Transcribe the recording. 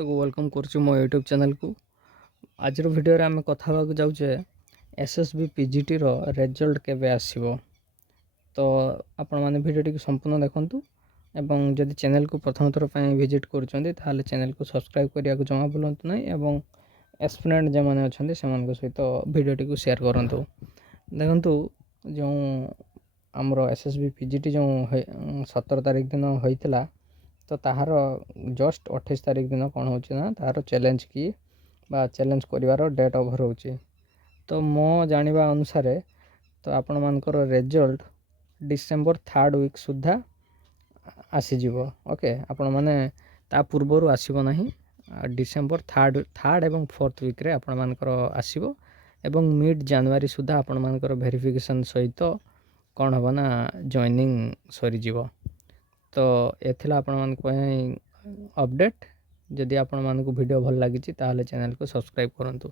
Welcome करुछु मो YouTube channel को। आज वीडियो रे आम कथा होगा जाऊे एसएसबी पीजीटी रो रिजल्ट केबे आसीबो। तो आपण माने वीडियो टी संपूर्ण देखंतु एवं जदि चैनल को प्रथम थर पय विजिट करूछंती ताले चैनल को सब्सक्राइब करिया को जमा भूलंतु नै एवं एस्पिरेंट जे माने अछंती सेमान को सहित वीडियो टी को शेयर करंतु। देखंतु जो हमरो एसएसबी पीजीटी जो 17 तारिख दिन होइतला तो ताहार जस्ट 28 तारिख दिन कौन हो तार चैलेंज की बा चैलेंज करिवार डेट ओवर हो। तो मो जानिबा अनुसार तो आपण मानकर रिजल्ट डिसेंबर 3rd वीक सुधा आसीजिवो। ओके आपण माने ता पूर्वरु आसीबो नाही, डिसेंबर 3rd एवं 4th वीक रे आपण मानकर आसीबो एवं मिड जनवरी सुधा आपण मानकर वेरिफिकेशन सहित कौन हबो ना जॉइनिंग सरी जीवो। तो एथिला आपण मान को अपडेट। जदि आपण मान को वीडियो भल लागी ताले चैनल को सब्सक्राइब करंतु।